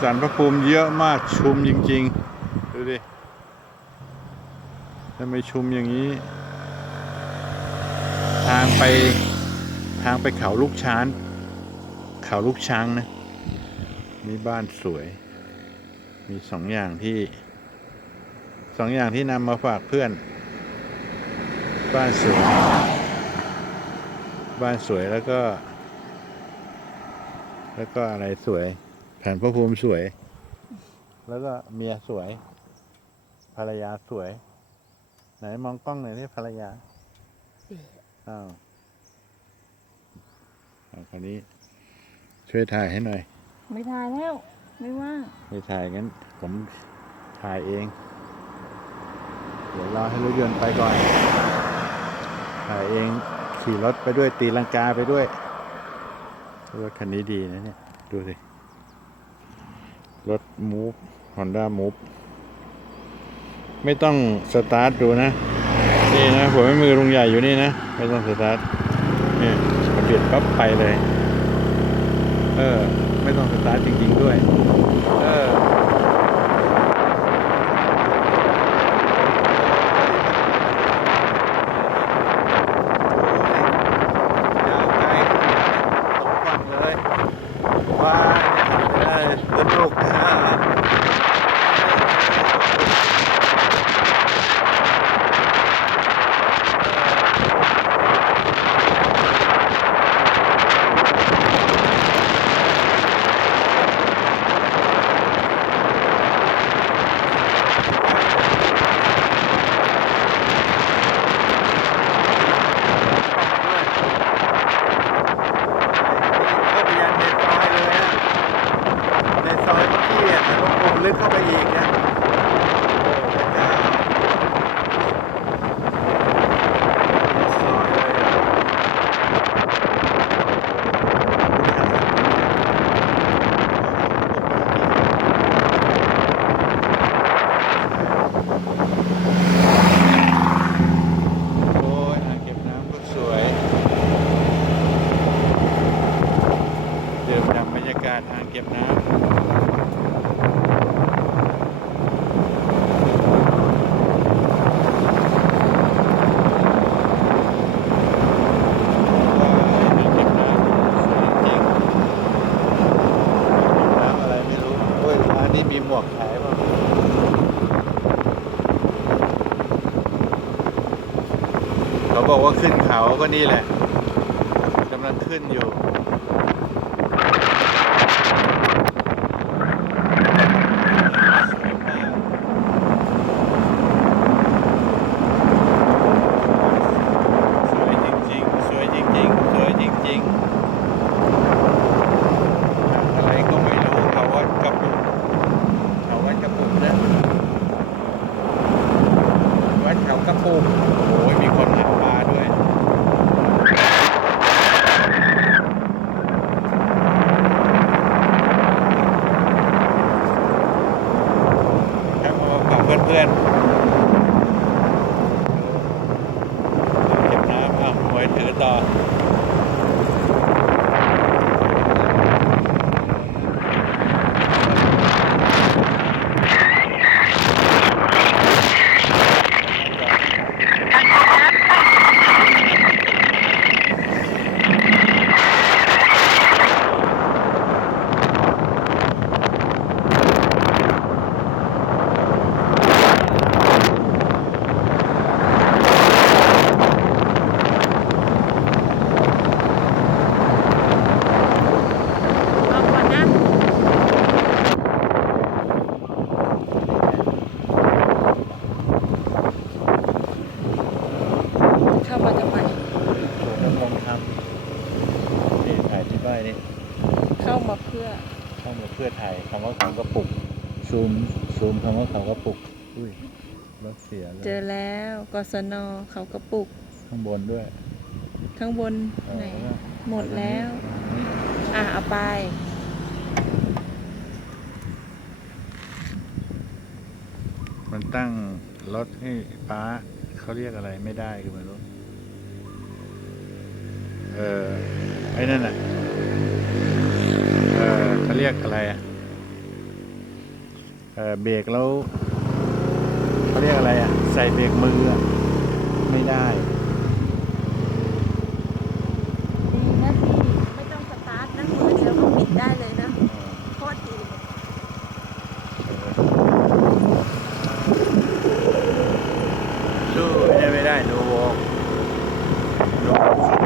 สารพระภูมิเยอะมากชุมจริง ๆ ดูดิทำไมชุมอย่างนี้ ทางไปทางไปเขาลูกช้างเขาลูกช้างนะมีบ้านสวย มีสองอย่างที่สองอย่างที่นำมาฝากเพื่อน บ้านสวย บ้านสวยแล้วก็ แล้วก็อะไรสวย แผ่นพระภูมิสวย แล้วก็เมียสวย ภรรยาสวย ไหนมองกล้องหน่อยที่ภรรยาอ้าวเอาคนนี้ ช่วยถ่ายให้หน่อย ไม่ทายแล้ว ไม่ว่างไม่ถ่ายงั้น ผมถ่ายเอง เดี๋ยวรอให้รถยนต์ไปก่อน ถ่ายเองขี่รถไปด้วยตีลังกาไปด้วยรถคันนี้ดีนะเนี่ย ดูสิ รถมูฟฮอนด้ามูฟไม่ต้องสตาร์ทดูนะ นี่นะหัวแม่มือลุงใหญ่อยู่นี่นะ ไม่ต้องสตาร์ทนี่พอหยุดปั๊บไปเลย เออ ไม่ต้องสตาร์ทจริง ๆ ด้วย เออ ยาวไกลตรงฝั่งเลยว้ายได้สนุกอะเข้าไปยันในซอยเลยนะในซอยเมื่อกี้อะแต่ว่าผมลึกเข้าไปอีกนะโอ้พระเจ้าในซอยเลยอะโอ้ยอ่างเก็บน้ำก็สวย ดื่มด่ำบรรยากาศอ่างเก็บน้ำอ่างเก็บน้ำสวยจริงๆน้ำอะไรไม่รู้โอ้ยร้า นี้มีหมวกขายเปล่าเขาบอกว่าขึ้นเขาก็นี่แหละกำลังขึ้นอยู่ สวยจริงๆ สวยจริงๆ สวยจริงๆ อะไรก็ไม่รู้เขาวัดกระปุกเขาวัดกระปุกนะวัดเขากระปุกโอ้ยมีคนหาปลาด้วย ครับมาฝากเพื่อนๆ เก็บน้ำอะหวยถือต่อ เอาก่อนนะ เข้ามาทำไม สวนดำรงธรรมนี่ถ่ายที่ป้ายนี่ เข้ามาเพื่อ เข้ามาเพื่อถ่ายคำว่าเขากระปุกซูมซูมคำว่าเขากระปุกอุ้ยรถเสียเลเจอยแล้วกศนเขากระปุก ข้างบนด้วย ข้างบนเออไหนแล้วหมดแล้วนี่อะเอาไป มันตั้งรถให้ป้าเขาเรียกอะไรไม่ได้คือไม่รู้เออไอ้นั่นน่ะ เออเขาเรียกอะไรอะเบรกแล้วเขาเรียกอะไรอะ ใส่เบรกมืออะไม่ได้ดีนะที่ไม่ต้องสตาร์ทนะมือเดียวก็ปิดได้เลยนะโคตรดีเลยสู้ไม่ได้ไม่ได้โนโวโนโว